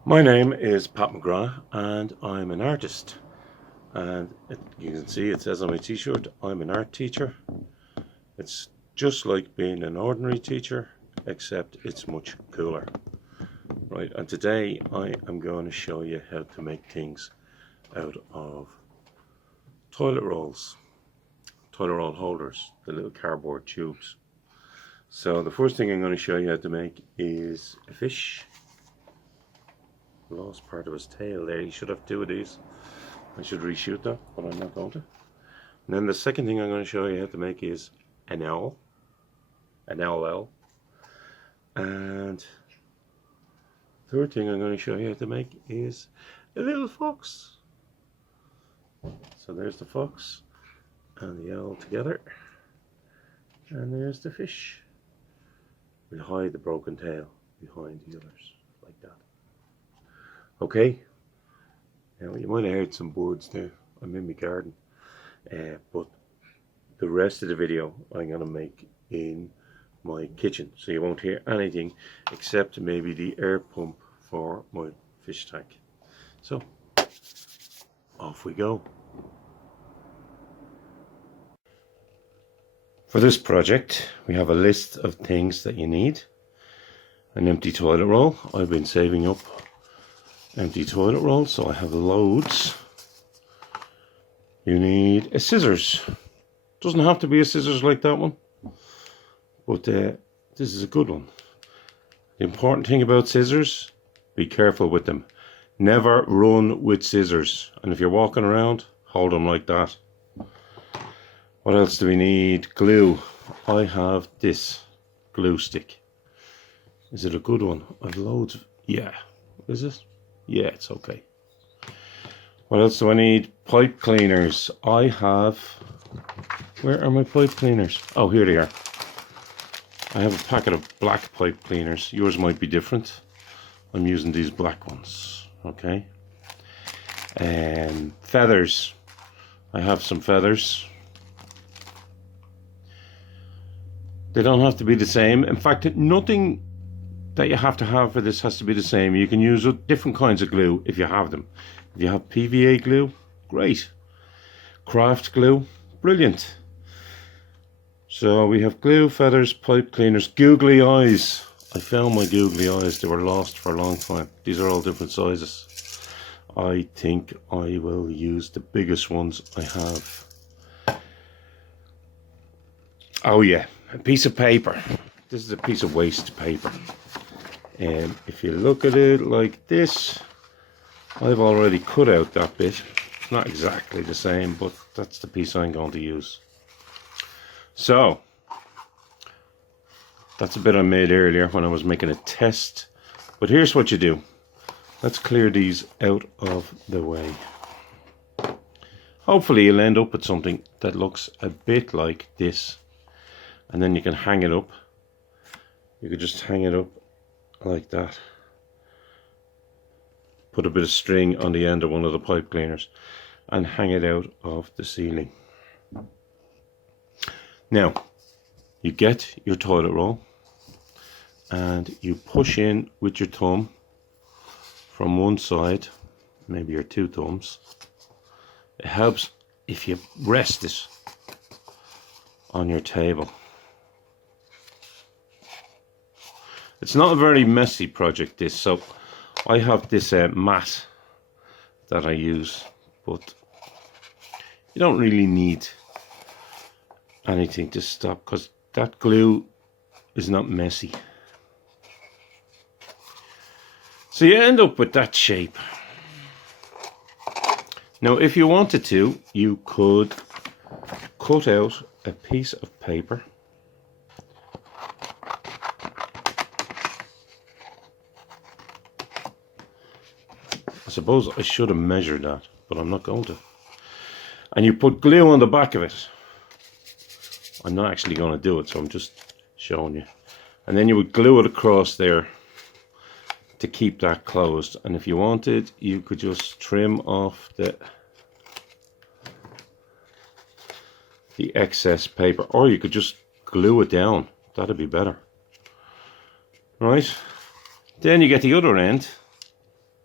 My name is Pat McGrath and I'm an artist, and you can see it says on my t-shirt I'm an art teacher. It's just like being an ordinary teacher, except it's much cooler. Right, and today I am going to show you how to make things out of toilet roll holders, the little cardboard tubes. So the first thing I'm going to show you how to make is a fish. Lost part of his tail there. He should have two of these. I should reshoot that, but I'm not going to. And then the second thing I'm going to show you how to make is an owl, an owl. And third thing I'm going to show you how to make is a little fox. So there's the fox and the owl together, and there's the fish. We'll hide the broken tail behind the others like that. Okay, now you might have heard some birds there. I'm in my garden, but the rest of the video I'm going to make in my kitchen, so you won't hear anything except maybe the air pump for my fish tank. So off we go. For this project we have a list of things that you need. An empty toilet roll. I've been saving up empty toilet roll, so I have loads. You need a scissors. Doesn't have to be a scissors like that one, but this is a good one. The important thing about scissors, be careful with them. Never run with scissors, and if you're walking around, hold them like that. What else do we need? Glue. I have this glue stick. Is it a good one? I've loads of, yeah. Is it? Yeah, it's okay. What else do I need? Pipe cleaners. I have... Where are my pipe cleaners? Oh, here they are. I have a packet of black pipe cleaners. Yours might be different. I'm using these black ones. Okay. Feathers. I have some feathers. They don't have to be the same. In fact, nothing that you have to have for this has to be the same. You can use different kinds of glue if you have them. If you have PVA glue, great. Craft glue, brilliant. So we have glue, feathers, pipe cleaners, googly eyes. I found my googly eyes. They were lost for a long time. These are all different sizes. I think I will use the biggest ones I have. Oh yeah, a piece of paper. This is a piece of waste paper. If you look at it like this, I've already cut out that bit. It's not exactly the same, but that's the piece I'm going to use. So, that's a bit I made earlier when I was making a test. But here's what you do. Let's clear these out of the way. Hopefully you'll end up with something that looks a bit like this. And then you can hang it up. You could just hang it up like that. Put a bit of string on the end of one of the pipe cleaners and hang it out of the ceiling. Now you get your toilet roll and you push in with your thumb from one side, maybe your two thumbs. It helps if you rest it on your table. It's not a very messy project, this, so I have this mat that I use, but you don't really need anything to stop because that glue is not messy. So you end up with that shape. Now if you wanted to, you could cut out a piece of paper . I suppose I should have measured that, but I'm not going to. And you put glue on the back of it. I'm not actually going to do it, so I'm just showing you. And then you would glue it across there to keep that closed. And if you wanted, you could just trim off the excess paper, or you could just glue it down. That'd be better. Right? Then you get the other end.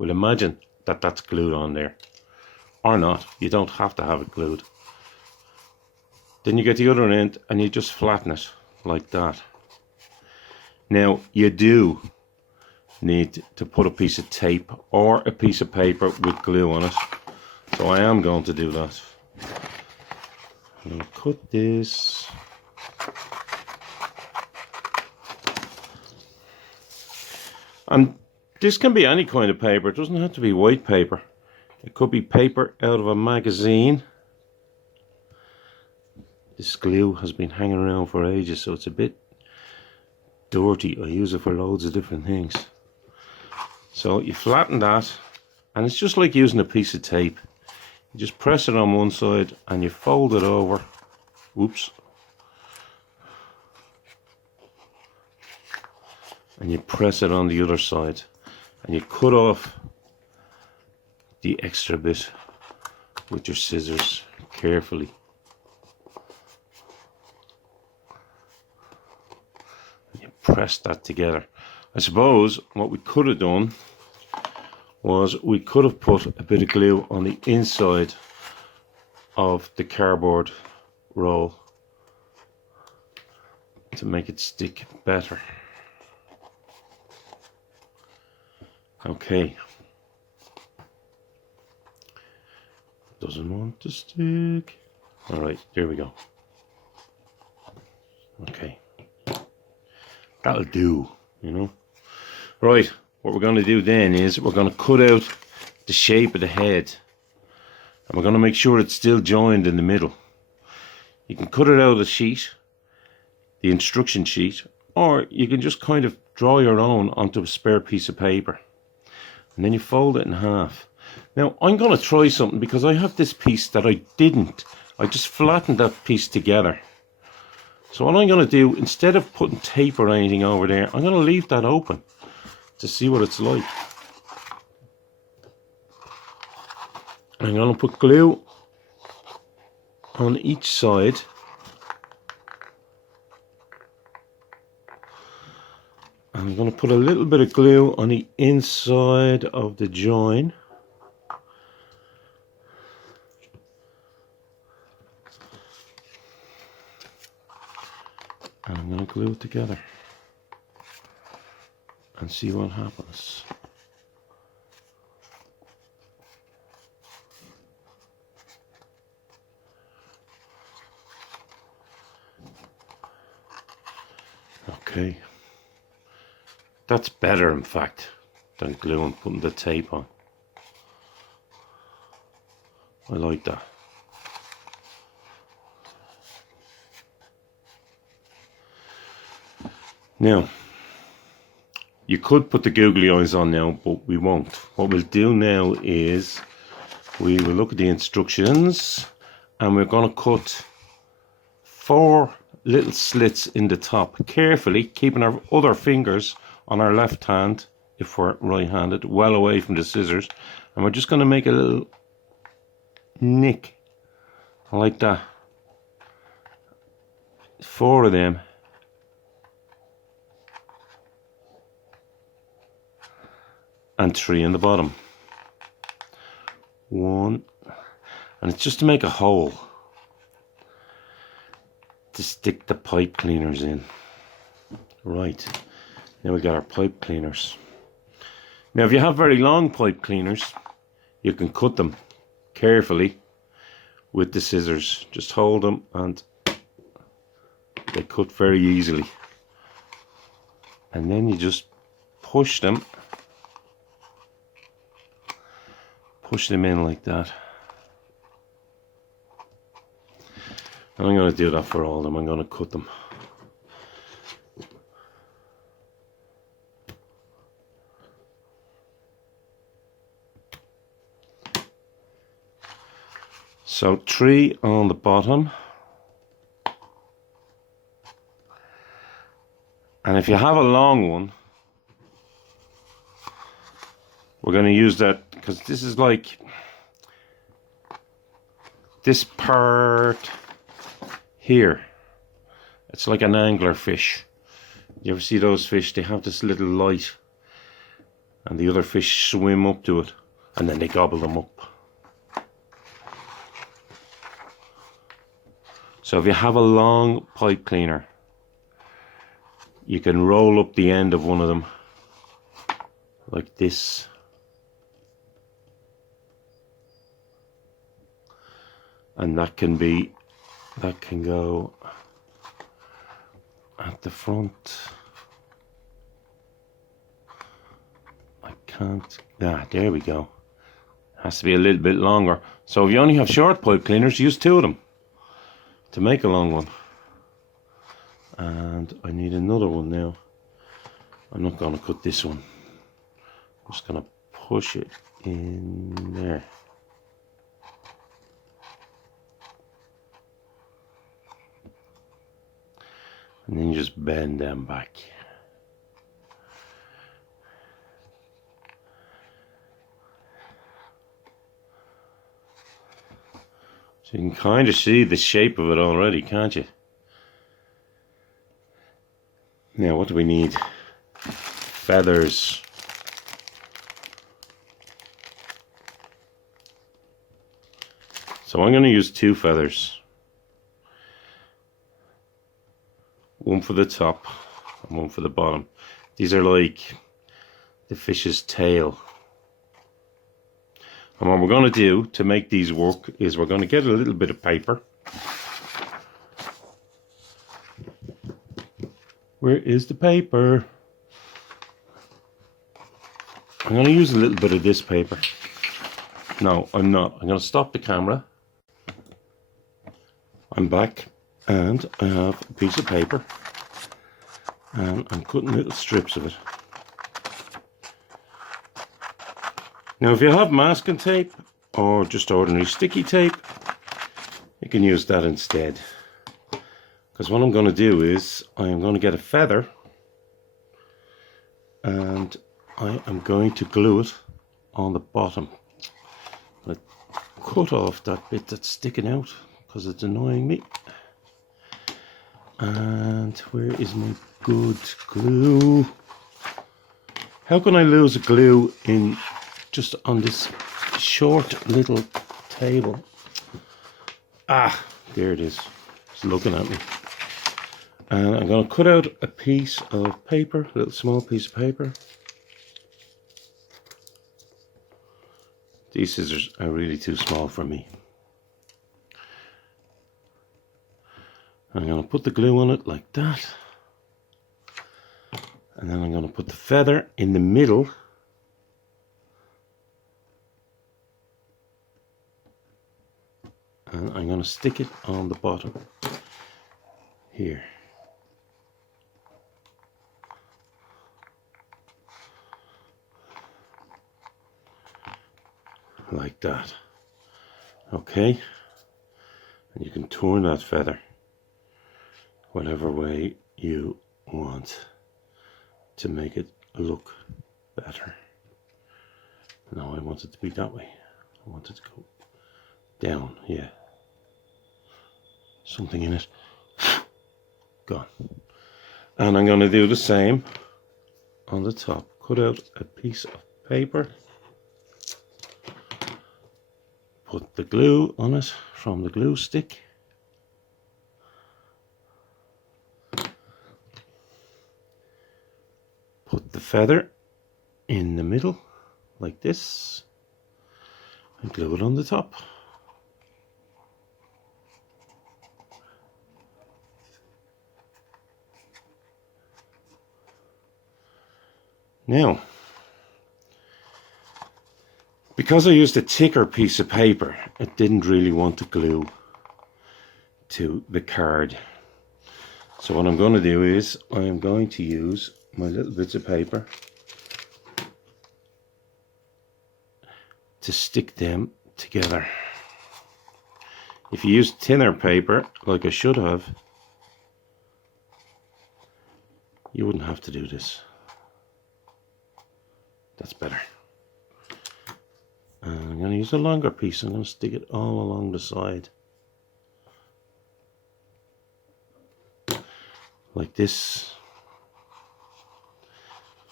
we'll imagine that that's glued on there. Or not, you don't have to have it glued. Then you get the other end and you just flatten it like that. Now you do need to put a piece of tape or a piece of paper with glue on it. So I am going to do that. I'm going to cut this. And this can be any kind of paper. It doesn't have to be white paper. It could be paper out of a magazine. This glue has been hanging around for ages, so it's a bit dirty. I use it for loads of different things. So you flatten that, and it's just like using a piece of tape. You just press it on one side and you fold it over. Whoops. And you press it on the other side. And you cut off the extra bit with your scissors carefully. And you press that together. I suppose what we could have done was we could have put a bit of glue on the inside of the cardboard roll to make it stick better. Okay. Doesn't want to stick. Alright, there we go. Okay. That'll do, you know. Right, what we're going to do then is we're going to cut out the shape of the head. And we're going to make sure it's still joined in the middle. You can cut it out of the sheet, the instruction sheet, or you can just kind of draw your own onto a spare piece of paper. And then you fold it in half. Now, I'm going to try something because I have this piece that I didn't. I just flattened that piece together. So what I'm going to do, instead of putting tape or anything over there, I'm going to leave that open to see what it's like. I'm going to put glue on each side. I'm going to put a little bit of glue on the inside of the join. And I'm going to glue it together and see what happens. Okay. That's better, in fact, than glue and putting the tape on. I like that. Now, you could put the googly eyes on now, but we won't. What we'll do now is we will look at the instructions and we're going to cut 4 little slits in the top, carefully keeping our other fingers on our left hand, if we're right-handed, well away from the scissors, and we're just going to make a little nick like that. 4 of them. And 3 in the bottom. 1, and it's just to make a hole to stick the pipe cleaners in. Right. Now we got our pipe cleaners. Now if you have very long pipe cleaners, you can cut them carefully with the scissors. Just hold them and they cut very easily. And then you just push them in like that. And I'm going to do that for all of them. I'm going to cut them. So 3 on the bottom. And if you have a long one, we're going to use that because this is like this part here. It's like an angler fish. You ever see those fish? They have this little light and the other fish swim up to it, and then they gobble them up. So if you have a long pipe cleaner, you can roll up the end of one of them like this. And that can go at the front. I can't, there we go. Has to be a little bit longer. So if you only have short pipe cleaners, use 2 of them to make a long one. And I need another one now. I'm not going to cut this one. I'm just going to push it in there. And then you just bend them back. So you can kind of see the shape of it already, can't you? Now, what do we need? Feathers. So I'm going to use 2 feathers. One for the top and one for the bottom. These are like the fish's tail. And what we're going to do to make these work is we're going to get a little bit of paper. Where is the paper? I'm going to use a little bit of this paper. No, I'm not. I'm going to stop the camera. I'm back. And I have a piece of paper, and I'm cutting little strips of it. Now, if you have masking tape or just ordinary sticky tape, you can use that instead. Because what I'm going to do is I am going to get a feather, and I am going to glue it on the bottom. I cut off that bit that's sticking out because it's annoying me. And where is my good glue? How can I lose a glue in just on this short little table? Ah, there it is. It's looking at me. And I'm going to cut out a piece of paper, a little small piece of paper. These scissors are really too small for me. I'm going to put the glue on it like that. And then I'm going to put the feather in the middle. And I'm going to stick it on the bottom. Here. Like that. Okay. And you can turn that feather whatever way you want to make it look better. No, I want it to be that way. I want it to go down, yeah. Something in it. Gone. And I'm going to do the same on the top. Cut out a piece of paper. Put the glue on it from the glue stick. Put the feather in the middle, like this, and glue it on the top. Now, because I used a thicker piece of paper, it didn't really want to glue to the card. So what I'm going to do is I am going to use my little bits of paper to stick them together. If you use thinner paper, like I should have, you wouldn't have to do this. That's better. And I'm going to use a longer piece. I'm going to stick it all along the side. Like this.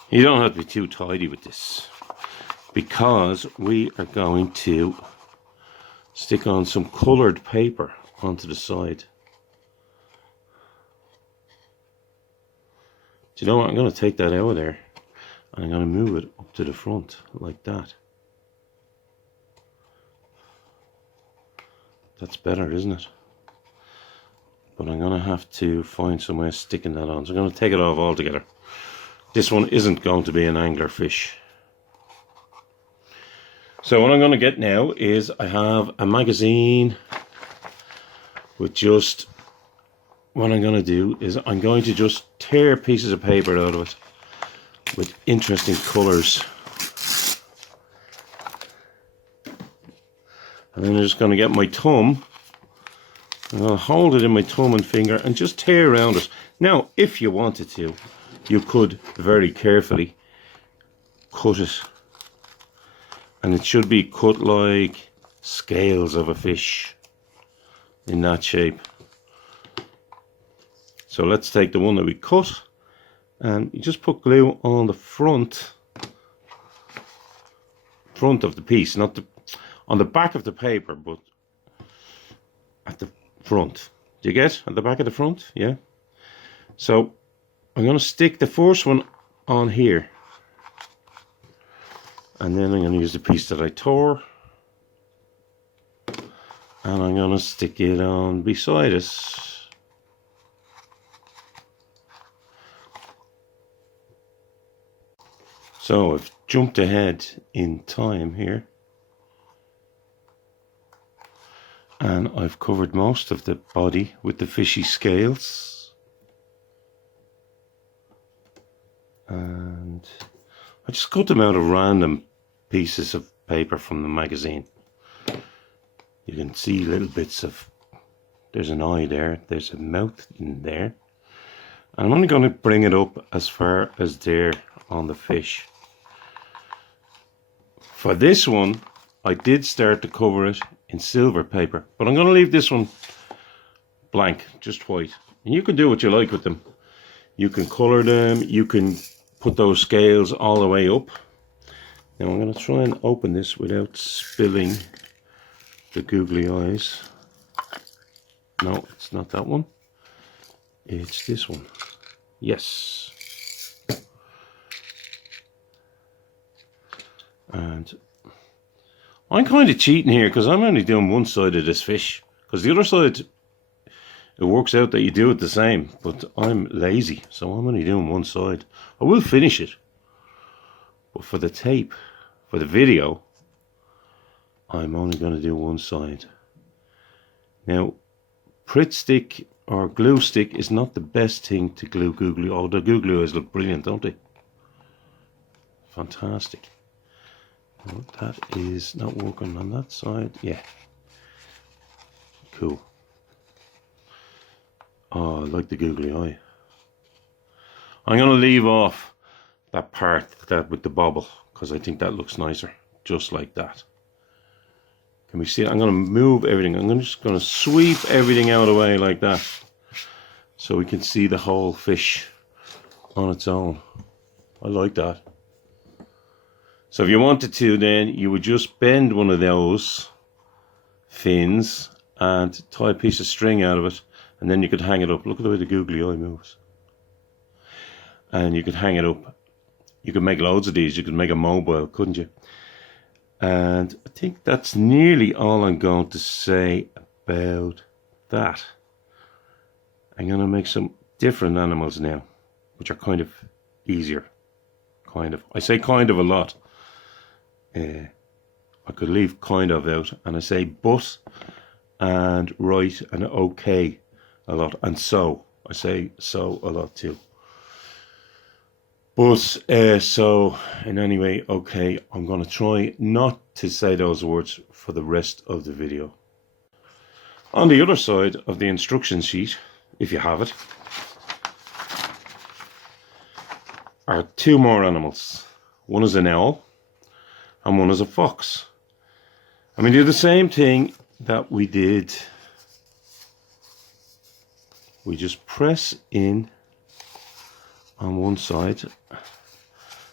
You don't have to be too tidy with this, because we are going to stick on some coloured paper onto the side. Do you know what? I'm going to take that out of there and I'm going to move it up to the front like that. That's better, isn't it? But I'm going to have to find some way of sticking that on. So I'm going to take it off altogether. This one isn't going to be an angler fish. So what I'm going to get now is I have a magazine with just, what I'm going to do is I'm going to just tear pieces of paper out of it with interesting colours. And then I'm just going to get my thumb, and I'll hold it in my thumb and finger and just tear around it. Now, if you wanted to, you could very carefully cut it. And it should be cut like scales of a fish, in that shape. So let's take the one that we cut, and you just put glue on the front of the piece, not on the back of the paper, but at the front. Do you get at the back of the front? Yeah. So I'm going to stick the first one on here. And then I'm going to use the piece that I tore, and I'm going to stick it on beside it. So I've jumped ahead in time here, and I've covered most of the body with the fishy scales, and I just cut them out of random pieces of paper from the magazine. You can see little bits of, there's an eye there, there's a mouth in there. And I'm only going to bring it up as far as there on the fish. For this one, I did start to cover it in silver paper, but I'm going to leave this one blank, just white. And you can do what you like with them. You can colour them, you can put those scales all the way up. Now I'm going to try and open this without spilling the googly eyes. No, it's not that one. It's this one. Yes. And I'm kind of cheating here because I'm only doing one side of this fish. Because the other side, it works out that you do it the same. But I'm lazy, so I'm only doing one side. I will finish it. But for the tape, for the video, I'm only going to do one side. Now, Pritt stick or glue stick is not the best thing to glue googly. Oh, the googly eyes look brilliant, don't they? Fantastic. Well, that is not working on that side. Yeah. Cool. Oh, I like the googly eye. I'm going to leave off that part that with the bobble, because I think that looks nicer, just like that. Can we see it? I'm going to move everything. I'm just going to sweep everything out of the way like that, so we can see the whole fish on its own. I like that. So if you wanted to, then you would just bend one of those fins and tie a piece of string out of it, and then you could hang it up. Look at the way the googly eye moves. And you could hang it up. You could make loads of these. You could make a mobile, couldn't you? And I think that's nearly all I'm going to say about that. I'm going to make some different animals now, which are kind of easier. Kind of. I say kind of a lot. I could leave kind of out, and I say but and right and okay a lot, and so. I say so a lot too. But, so, in any way, okay, I'm going to try not to say those words for the rest of the video. On the other side of the instruction sheet, if you have it, are two more animals. One is an owl, and one is a fox. And we do the same thing that we did. We just press in on one side,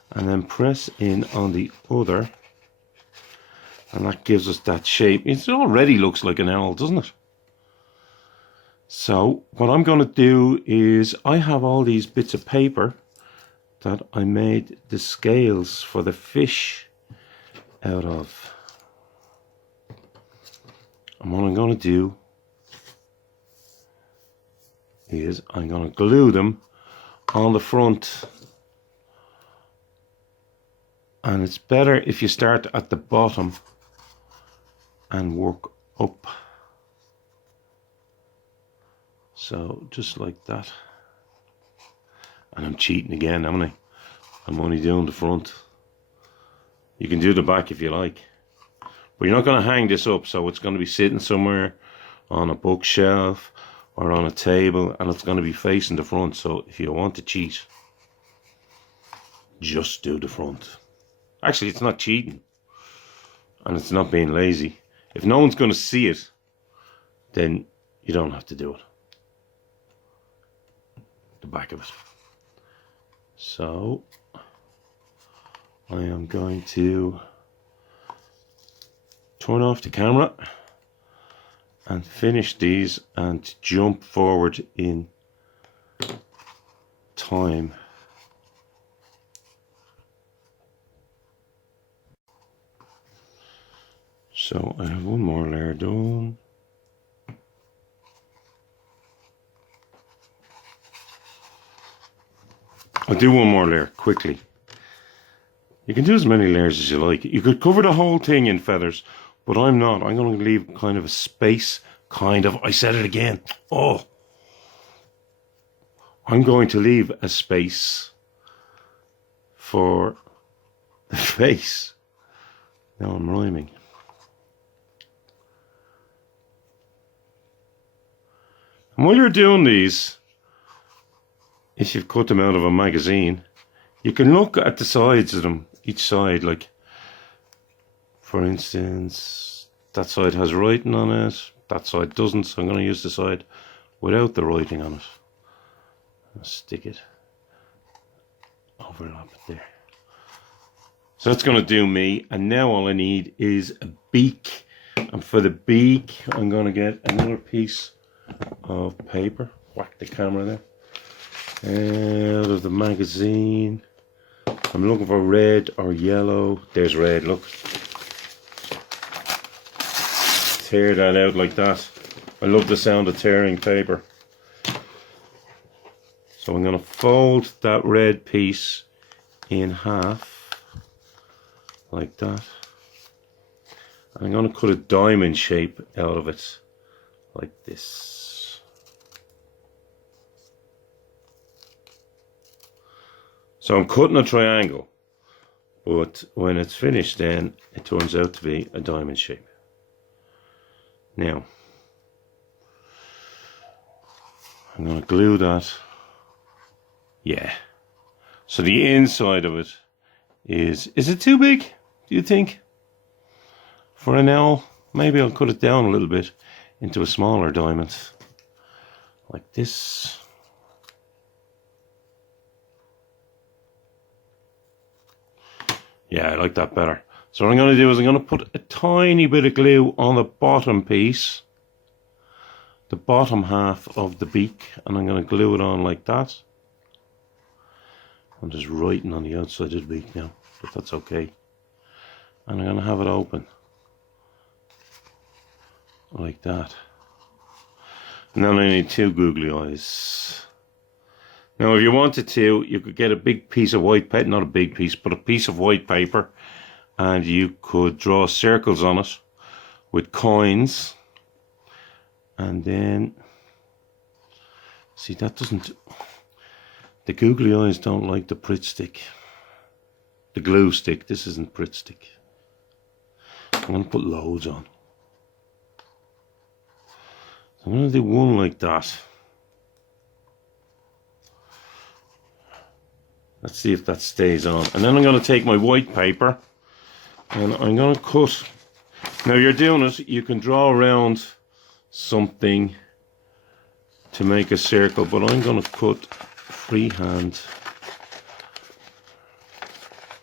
and then press in on the other, and that gives us that shape. It already looks like an owl, doesn't it? So what I'm going to do is, I have all these bits of paper that I made the scales for the fish out of. And what I'm going to do is I'm going to glue them on the front. And it's better if you start at the bottom and work up. So just like that. And I'm cheating again, haven't I? I'm only doing the front. You can do the back if you like. But you're not going to hang this up, so it's going to be sitting somewhere on a bookshelf or on a table, and it's going to be facing the front. So if you want to cheat, just do the front. Actually, it's not cheating, and it's not being lazy. If no one's going to see it, then you don't have to do it. The back of it. So I am going to turn off the camera and finish these and jump forward in time. So I have one more layer done. I'll do one more layer quickly. You can do as many layers as you like. You could cover the whole thing in feathers, but I'm not. I'm going to leave kind of a space, I said it again. Oh. I'm going to leave a space for the face. Now I'm rhyming. And while you're doing these, if you've cut them out of a magazine, you can look at the sides of them, each side, like, for instance, that side has writing on it, that side doesn't, so I'm going to use the side without the writing on it. I'll stick it, overlap it there. So that's going to do me, and now all I need is a beak, and for the beak, I'm going to get another piece of paper, whack the camera there, out of the magazine. I'm looking for red or yellow. There's red, look. Tear that out like that. I love the sound of tearing paper. So I'm going to fold that red piece in half, like that. I'm going to cut a diamond shape out of it, like this. So I'm cutting a triangle, but when it's finished then it turns out to be a diamond shape. Now, I'm going to glue that. Yeah. So the inside of it is it too big, do you think? For an owl? Maybe I'll cut it down a little bit into a smaller diamond, like this. Yeah, I like that better. So what I'm going to do is I'm going to put a tiny bit of glue on the bottom piece, the bottom half of the beak, and I'm going to glue it on like that. I'm just writing on the outside of the beak now, but that's okay. And I'm going to have it open like that. And then I need two googly eyes. Now if you wanted to, you could get a big piece of white paper, not a big piece, but a piece of white paper, and you could draw circles on it with coins, and then, see, that doesn't, the googly eyes don't like the Pritt stick, the glue stick. This isn't Pritt stick. I'm going to put loads on. I'm going to do one like that. Let's see if that stays on. And then I'm going to take my white paper and I'm going to cut. Now you're doing it, you can draw around something to make a circle, but I'm going to cut freehand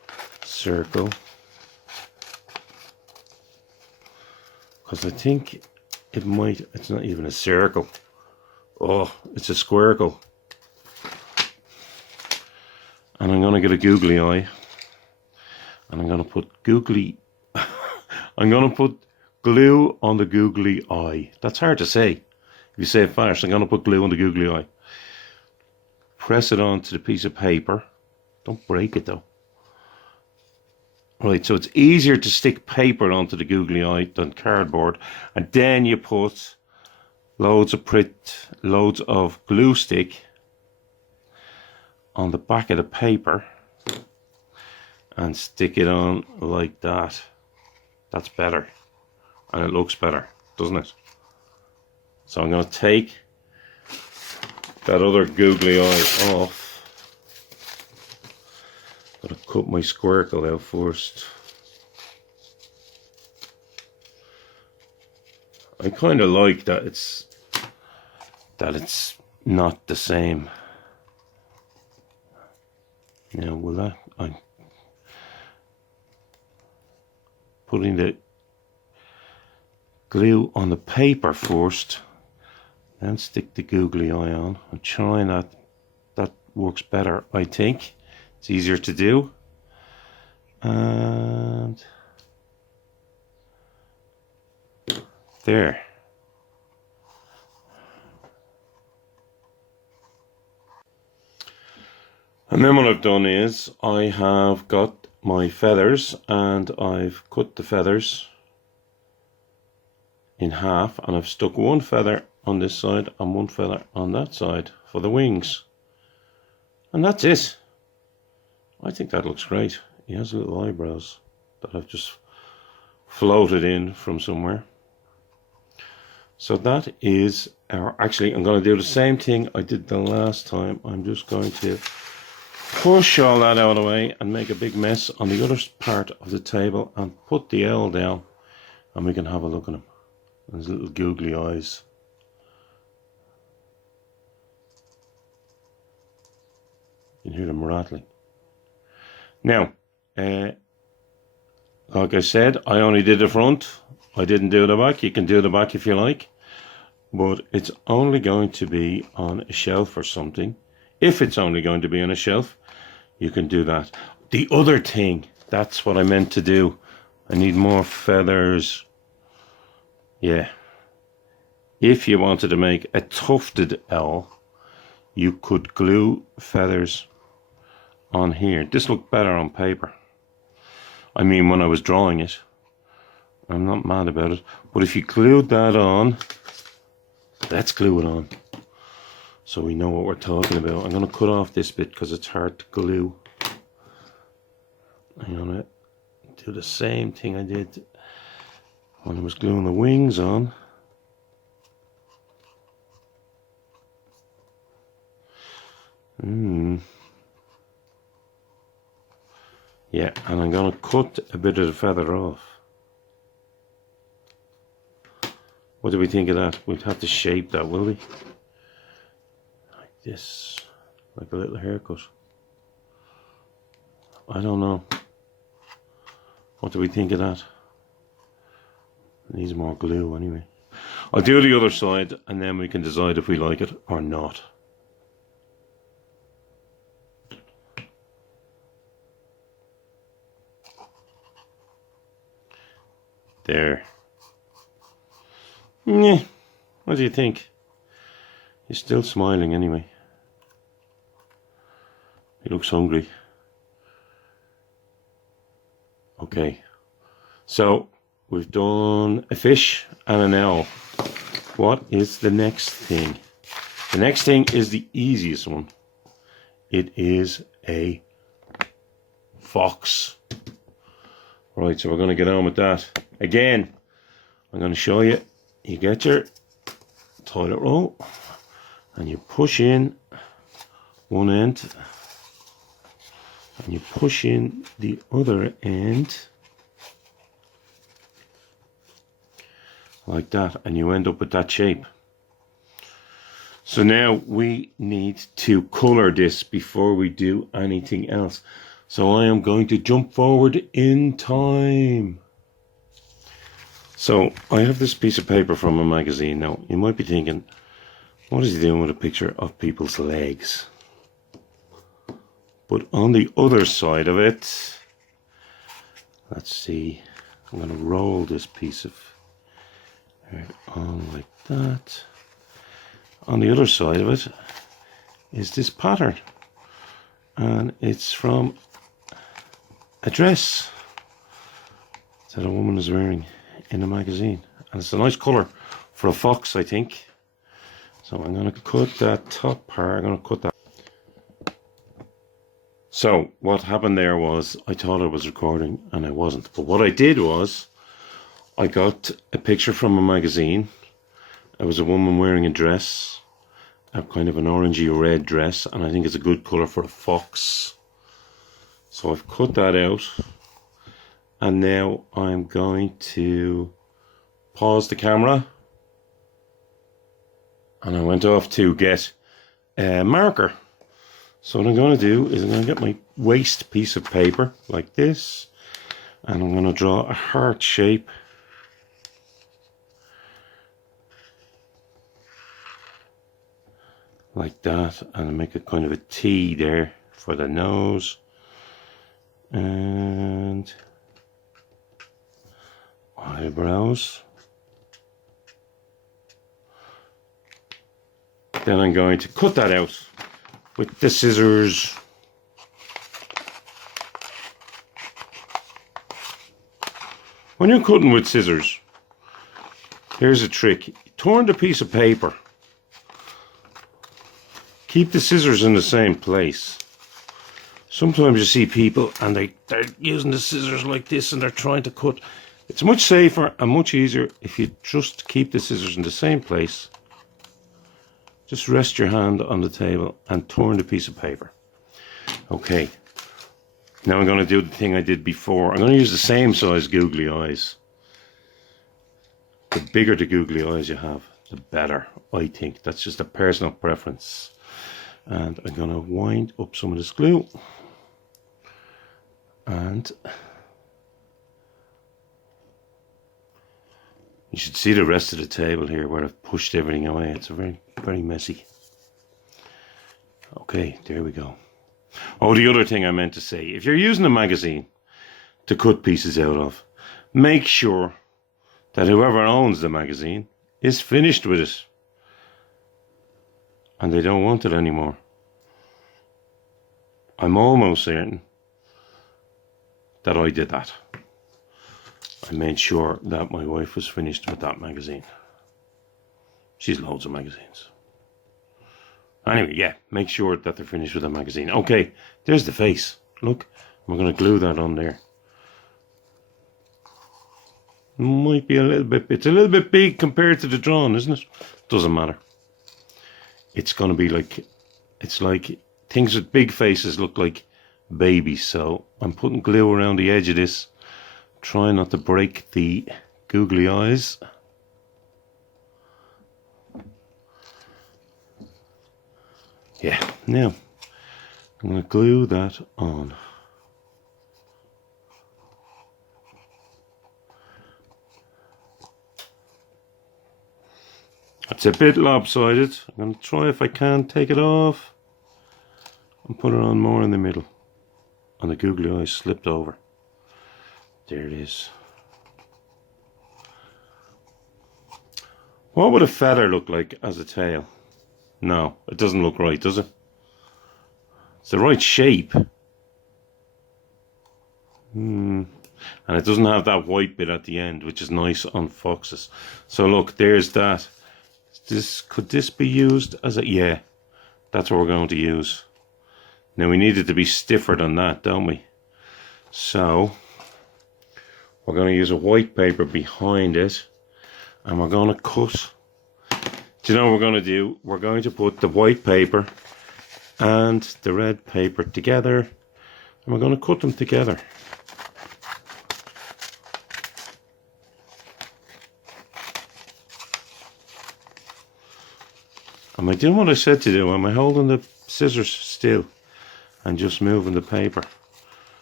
circle, because I think it might, it's not even a circle. Oh, it's a squircle. And I'm going to get a googly eye. And I'm going to put I'm going to put glue on the googly eye. That's hard to say. If you say it fast, I'm going to put glue on the googly eye. Press it onto the piece of paper. Don't break it though. Right, so it's easier to stick paper onto the googly eye than cardboard. And then you put loads of glue stick on the back of the paper and stick it on like that. That's better. And it looks better, doesn't it? So I'm going to take that other googly eye off. I'm going to cut my squircle out first. I kind of like that it's not the same. Now, will that, I'm putting the glue on the paper first, then stick the googly eye on. I'm trying that works better, I think. It's easier to do. And there. And then what I've done is I have got my feathers and I've cut the feathers in half, and I've stuck one feather on this side and one feather on that side for the wings. And that's it. I think that looks great. He has little eyebrows that I've just floated in from somewhere. So that is our, actually I'm going to do the same thing I did the last time. I'm just going to push all that out of the way and make a big mess on the other part of the table and put the owl down, and we can have a look at him. And his little googly eyes. You can hear them rattling. Now, like I said, I only did the front. I didn't do the back. You can do the back if you like, but it's only going to be on a shelf or something. If it's only going to be on a shelf, you can do that. The other thing, that's what I meant to do. I need more feathers. Yeah. If you wanted to make a tufted owl, you could glue feathers on here. This looked better on paper. I mean, when I was drawing it. I'm not mad about it. But if you glued that on, let's glue it on, so we know what we're talking about. I'm going to cut off this bit because it's hard to glue. I'm going to do the same thing I did when I was gluing the wings on. Yeah, and I'm going to cut a bit of the feather off. What do we think of that? We'd have to shape that, will we? Like this, like a little haircut. I don't know. What do we think of that? It needs more glue anyway. I'll do the other side and then we can decide if we like it or not. There. Yeah. What do you think? He's still smiling anyway. He looks hungry. Okay. So we've done a fish and an owl. What is the next thing? The next thing is the easiest one. It is a fox. Right, so we're going to get on with that. Again, I'm going to show you. You get your toilet roll and you push in one end and you push in the other end like that, and you end up with that shape. So now we need to color this before we do anything else. So I am going to jump forward in time. So I have this piece of paper from a magazine. Now you might be thinking, what is he doing with a picture of people's legs? But on the other side of it, let's see, I'm going to roll this piece of it on like that. On the other side of it is this pattern, and it's from a dress that a woman is wearing in a magazine, and it's a nice colour for a fox, I think. So I'm going to cut that top part. I'm going to cut that. So what happened there was I thought I was recording and I wasn't. But what I did was I got a picture from a magazine. It was a woman wearing a dress, a kind of an orangey red dress, and I think it's a good colour for a fox. So I've cut that out, and now I'm going to pause the camera, and I went off to get a marker. So what I'm going to do is I'm going to get my waste piece of paper like this, and I'm going to draw a heart shape like that, and make a kind of a T there for the nose, and eyebrows. Then I'm going to cut that out with the scissors. When you're cutting with scissors, here's a trick. Turn the piece of paper. Keep the scissors in the same place. Sometimes you see people and they're using the scissors like this and they're trying to cut. It's much safer and much easier if you just keep the scissors in the same place. Just rest your hand on the table and turn the piece of paper. Okay. Now I'm going to do the thing I did before. I'm going to use the same size googly eyes. The bigger the googly eyes you have, the better, I think. That's just a personal preference. And I'm going to wind up some of this glue. And you should see the rest of the table here where I've pushed everything away. It's a very, very messy. Okay, there we go. Oh, the other thing I meant to say, if you're using a magazine to cut pieces out of, make sure that whoever owns the magazine is finished with it and they don't want it anymore. I'm almost certain that I did that. I made sure that my wife was finished with that magazine. She's loads of magazines. Anyway, yeah, make sure that they're finished with the magazine. Okay, there's the face. Look, I'm going to glue that on there. Might be a little bit, it's a little bit big compared to the drawing, isn't it? Doesn't matter. It's going to be like, it's like things with big faces look like babies. So I'm putting glue around the edge of this. Try not to break the googly eyes. Yeah, now I'm going to glue that on. It's a bit lopsided. I'm going to try if I can take it off and put it on more in the middle. And the googly eyes slipped over. There it is. What would a feather look like as a tail? No, it doesn't look right, does it? It's the right shape. And it doesn't have that white bit at the end, which is nice on foxes. So look, there's that. Could this be used as a... Yeah, that's what we're going to use. Now we need it to be stiffer than that, don't we? So we're going to use a white paper behind it, and we're going to cut. Do you know what we're going to do? We're going to put the white paper and the red paper together, and we're going to cut them together. Am I doing what I said to do? Am I holding the scissors still and just moving the paper?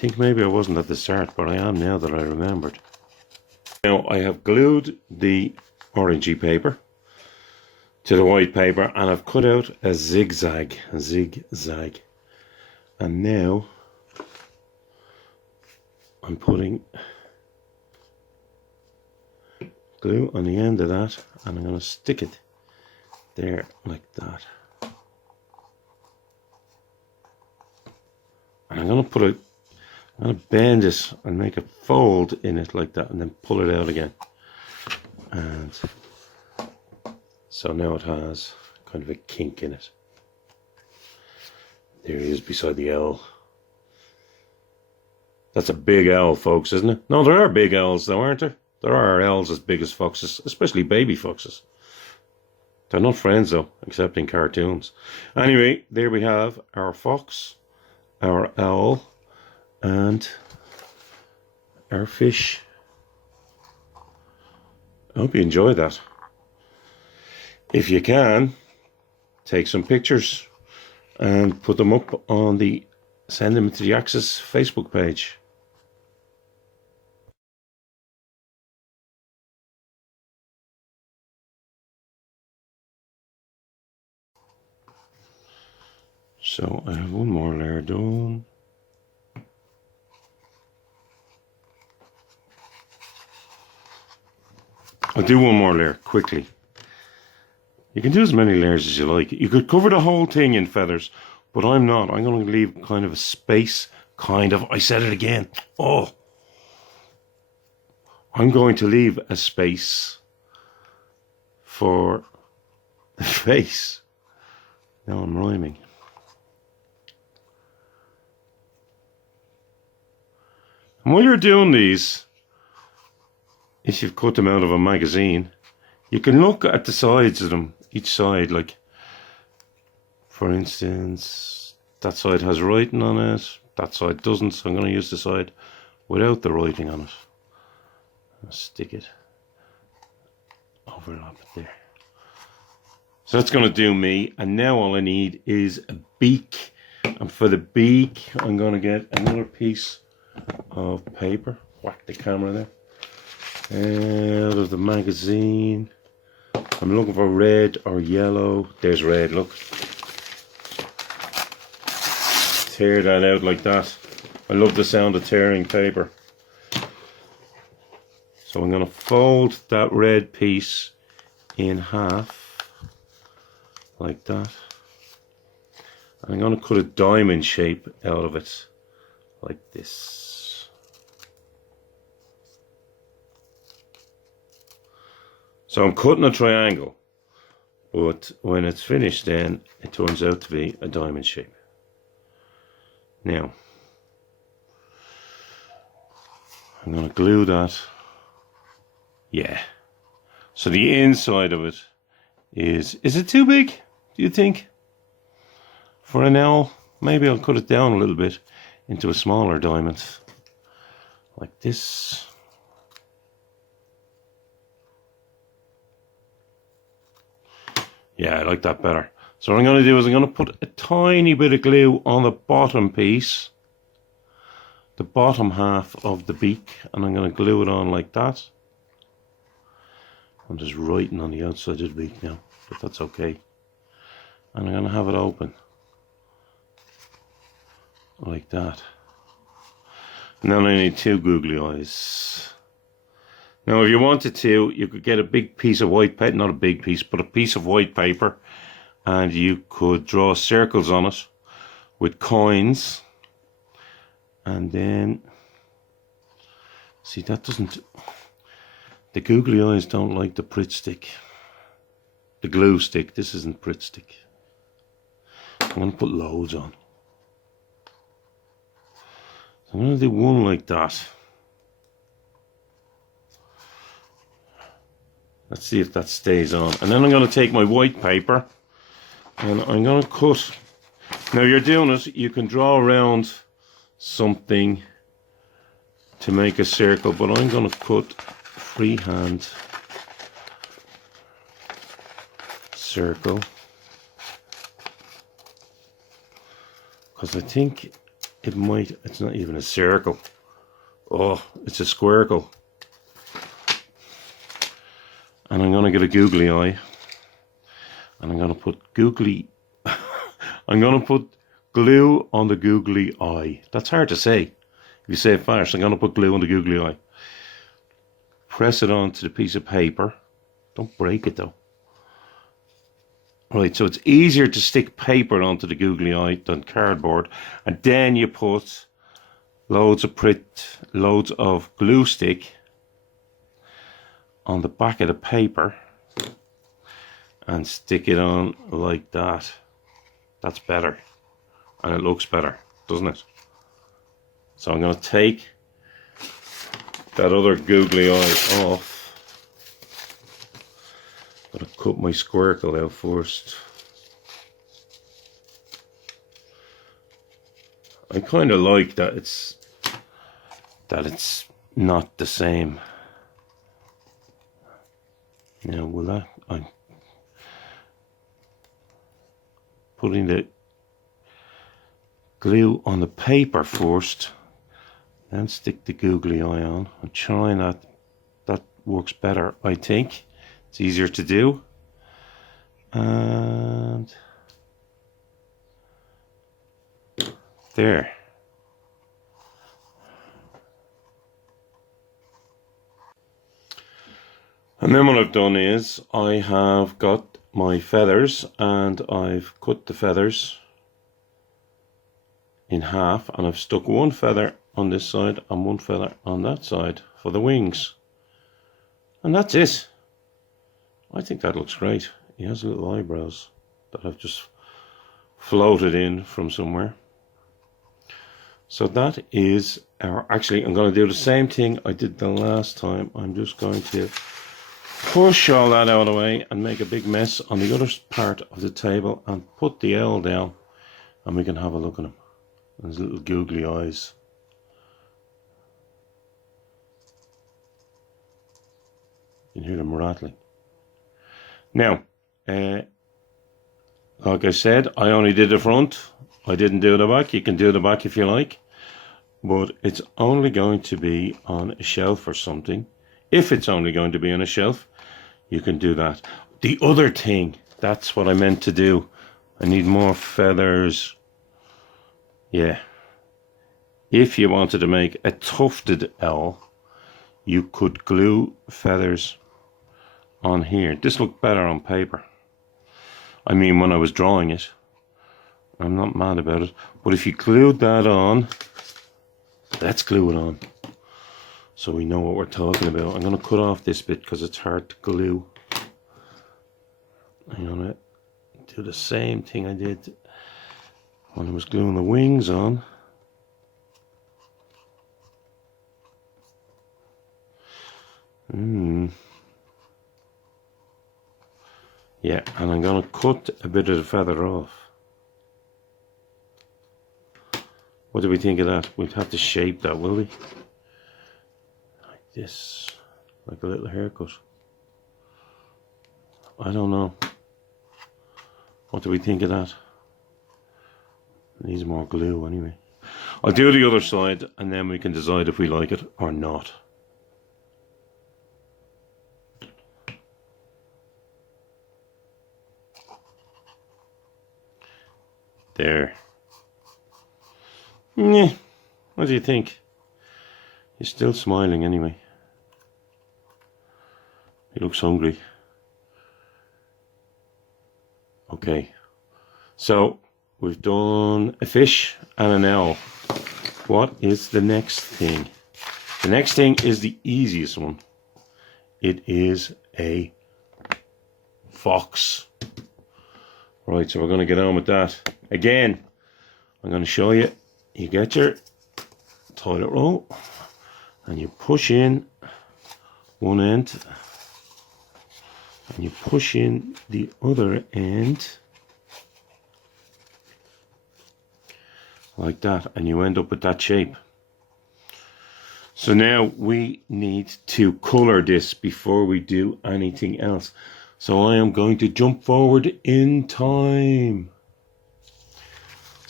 think maybe I wasn't at the start, but I am now that I remembered. Now I have glued the orangey paper to the white paper, and I've cut out a zigzag. And now I'm putting glue on the end of that, and I'm going to stick it there like that. And I'm going to bend it and make a fold in it like that, and then pull it out again. And so now it has kind of a kink in it. There he is beside the L. That's a big L, folks, isn't it? No, there are big L's though, aren't there? There are L's as big as foxes, especially baby foxes. They're not friends though, except in cartoons. Anyway, there we have our fox, our owl, and our fish. I hope you enjoyed that. If you can, take some pictures and put them up on the Send Them to the Axis Facebook page. So I have one more layer done. I'll do one more layer quickly. You can do as many layers as you like. You could cover the whole thing in feathers, but I'm not. I'm going to leave kind of a space, I said it again. Oh. I'm going to leave a space for the face. Now I'm rhyming. And while you're doing these, if you've cut them out of a magazine, you can look at the sides of them, each side, like, for instance, that side has writing on it, that side doesn't, so I'm going to use the side without the writing on it. I'll stick it, overlap it there. So that's going to do me, and now all I need is a beak. And for the beak, I'm going to get another piece of paper, whack the camera there, out of the magazine. I'm looking for red or yellow. There's red, look. Tear that out like that. I love the sound of tearing paper. So I'm going to fold that red piece in half, like that. And I'm going to cut a diamond shape out of it, like this. So I'm cutting a triangle, but when it's finished then it turns out to be a diamond shape. Now, I'm going to glue that. Yeah. So the inside of it is it too big, do you think? For an L, maybe I'll cut it down a little bit into a smaller diamond, like this. Yeah, I like that better. So what I'm going to do is I'm going to put a tiny bit of glue on the bottom piece, the bottom half of the beak, and I'm going to glue it on like that. I'm just writing on the outside of the beak now, but that's okay. And I'm going to have it open like that. And then I need two googly eyes. Now if you wanted to, you could get a big piece of white paper, not a big piece, but a piece of white paper, and you could draw circles on it with coins, and then, see, that doesn't, the googly eyes don't like the Pritt stick, the glue stick. This isn't Pritt stick. I'm going to put loads on. So I'm going to do one like that. Let's see if that stays on. And then I'm going to take my white paper and I'm going to cut. Now you're doing it, you can draw around something to make a circle, but I'm going to cut freehand circle, because I think it might, it's not even a circle. Oh, it's a squircle. And I'm going to get a googly eye. And I'm going to put I'm going to put glue on the googly eye. That's hard to say. If you say it fast, I'm going to put glue on the googly eye. Press it onto the piece of paper. Don't break it though. Right, so it's easier to stick paper onto the googly eye than cardboard. And then you put loads of glue stick on the back of the paper and stick it on like that. That's better. And it looks better, doesn't it? So I'm going to take that other googly eye off. I'm going to cut my squircle out first. I kind of like that it's not the same. Now, will that, I'm putting the glue on the paper first, then stick the googly eye on. I'm trying that. That works better, I think. It's easier to do. And there. And then what I've done is I have got my feathers and I've cut the feathers in half, and I've stuck one feather on this side and one feather on that side for the wings. And that's it. I think that looks great. He has little eyebrows that I've just floated in from somewhere. So that is our, actually I'm going to do the same thing I did the last time. I'm just going to push all that out of the way and make a big mess on the other part of the table and put the L down, and we can have a look at him. His little googly eyes. You can hear them rattling. Now, like I said, I only did the front. I didn't do the back. You can do the back if you like, but it's only going to be on a shelf or something. If it's only going to be on a shelf, you can do that. The other thing, that's what I meant to do. I need more feathers. Yeah. If you wanted to make a tufted L, you could glue feathers on here. This looked better on paper. I mean, when I was drawing it. I'm not mad about it. But if you glued that on, let's glue it on, so we know what we're talking about. I'm going to cut off this bit because it's hard to glue. I'm going to do the same thing I did when I was gluing the wings on. Yeah, and I'm going to cut a bit of the feather off. What do we think of that? We'd have to shape that, will we? Like this, like a little haircut. I don't know. What do we think of that? It needs more glue anyway. I'll do the other side and then we can decide if we like it or not. There. Yeah. What do you think? He's still smiling anyway. He looks hungry. Okay. So we've done a fish and an L. What is the next thing? The next thing is the easiest one. It is a fox. Right, so we're going to get on with that. Again, I'm going to show you. You get your toilet roll and you push in one end and you push in the other end like that, and you end up with that shape. So now we need to color this before we do anything else. So I am going to jump forward in time.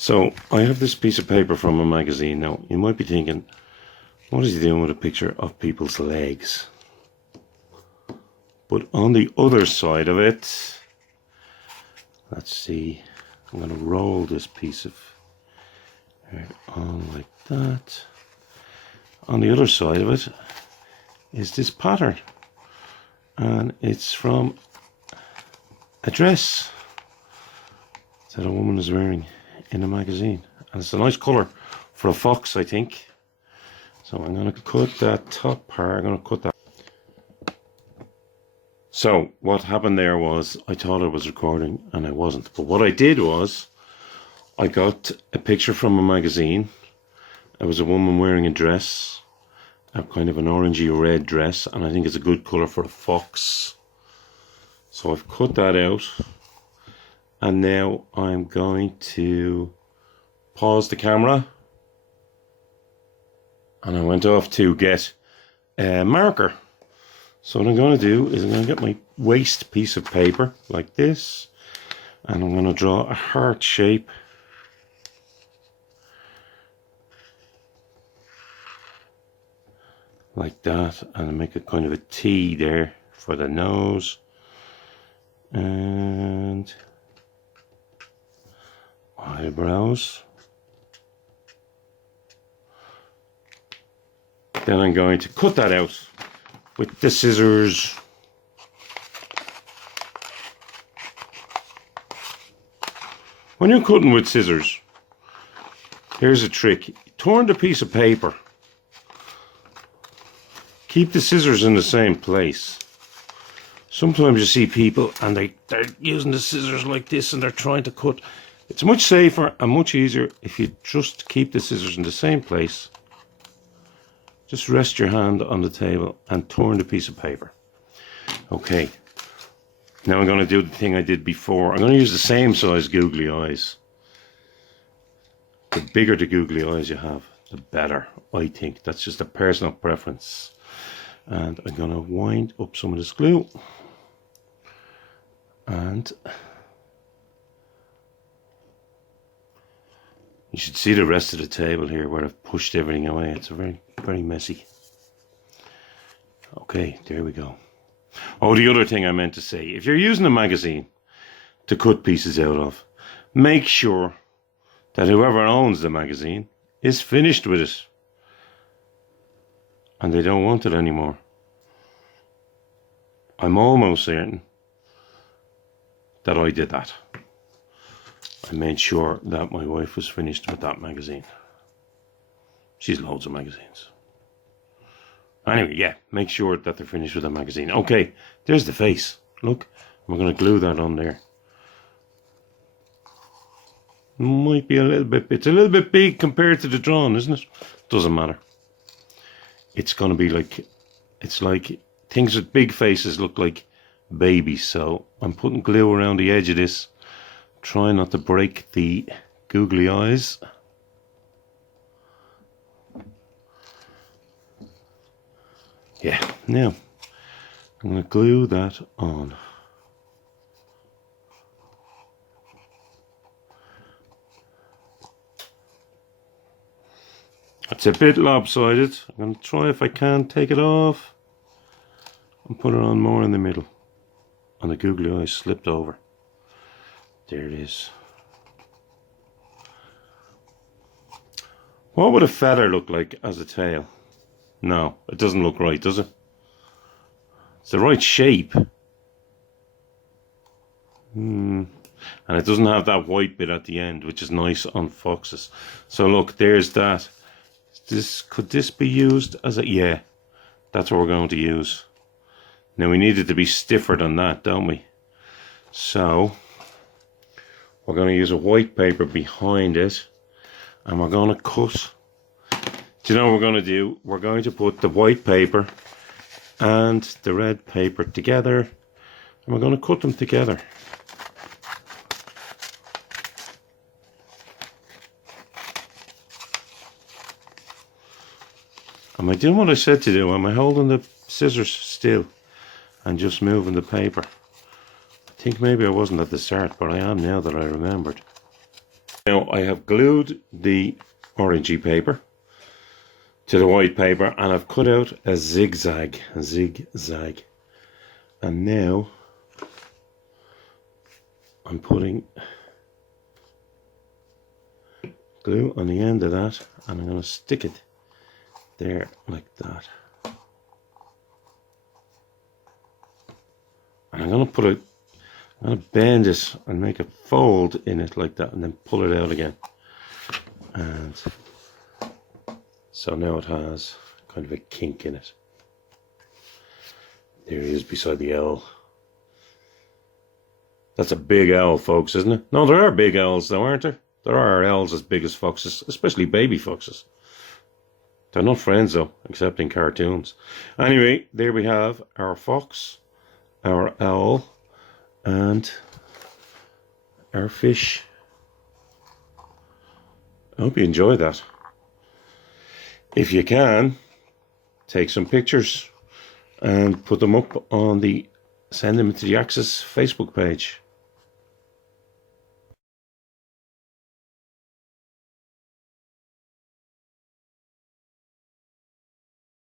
So I have this piece of paper from a magazine. Now you might be thinking, what is he doing with a picture of people's legs? But on the other side of it, let's see, I'm going to roll this piece of hair on like that. On the other side of it is this pattern, and it's from a dress that a woman is wearing in a magazine, and it's a nice colour for a fox, I think. So I'm going to cut that top part. I'm going to cut that. So what happened there was I thought I was recording and I wasn't, but what I did was I got a picture from a magazine. It was a woman wearing a dress, a kind of an orangey red dress, and I think it's a good colour for a fox. So I've cut that out, and now I'm going to pause the camera, and I went off to get a marker. So what I'm going to do is I'm going to get my waste piece of paper like this, and I'm going to draw a heart shape like that, and make a kind of a T there for the nose, and eyebrows. Then I'm going to cut that out with the scissors. When you're cutting with scissors, here's a trick. Turn the piece of paper. Keep the scissors in the same place. Sometimes you see people and they're using the scissors like this and they're trying to cut. It's much safer and much easier if you just keep the scissors in the same place. Just rest your hand on the table and turn the piece of paper. Okay. Now I'm going to do the thing I did before. I'm going to use the same size googly eyes. The bigger the googly eyes you have, the better, I think. That's just a personal preference. And I'm going to wind up some of this glue. And you should see the rest of the table here where I've pushed everything away. It's very messy. Okay, there we go. Oh, the other thing I meant to say, if you're using a magazine to cut pieces out of, make sure that whoever owns the magazine is finished with it and they don't want it anymore. I'm almost certain that I did that. I made sure that my wife was finished with that magazine. She's loads of magazines. Anyway, yeah, make sure that they're finished with the magazine. Okay, there's the face. Look, I'm going to glue that on there. Might be a little bit, it's a little bit big compared to the drawing, isn't it? Doesn't matter. It's going to be like, it's like things with big faces look like babies. So I'm putting glue around the edge of this. Try not to break the googly eyes. Yeah, now I'm going to glue that on. It's a bit lopsided. I'm going to try if I can take it off and put it on more in the middle. And the googly eyes slipped over. There it is. What would a feather look like as a tail? No, it doesn't look right, does it? It's the right shape. And it doesn't have that white bit at the end, which is nice on foxes. So look, there's that. Could this be used as a... Yeah, that's what we're going to use. Now we need it to be stiffer than that, don't we? So we're going to use a white paper behind it, and we're going to cut. Do you know what we're going to do? We're going to put the white paper and the red paper together, and we're going to cut them together. Am I doing what I said to do? Am I holding the scissors still and just moving the paper? I think maybe I wasn't at the start, but I am now that I remembered. Now I have glued the orangey paper to the white paper, and I've cut out a zigzag. And now I'm putting glue on the end of that, and I'm going to stick it there like that. And I'm going to bend it and make a fold in it like that, and then pull it out again. And so now it has kind of a kink in it. There he is beside the L. That's a big L, folks, isn't it? No, there are big L's though, aren't there? There are L's as big as foxes, especially baby foxes. They're not friends though, except in cartoons. Anyway, there we have our fox, our owl, and our fish. I hope you enjoy that. If you can, take some pictures and put them up on send them to the Axis Facebook page.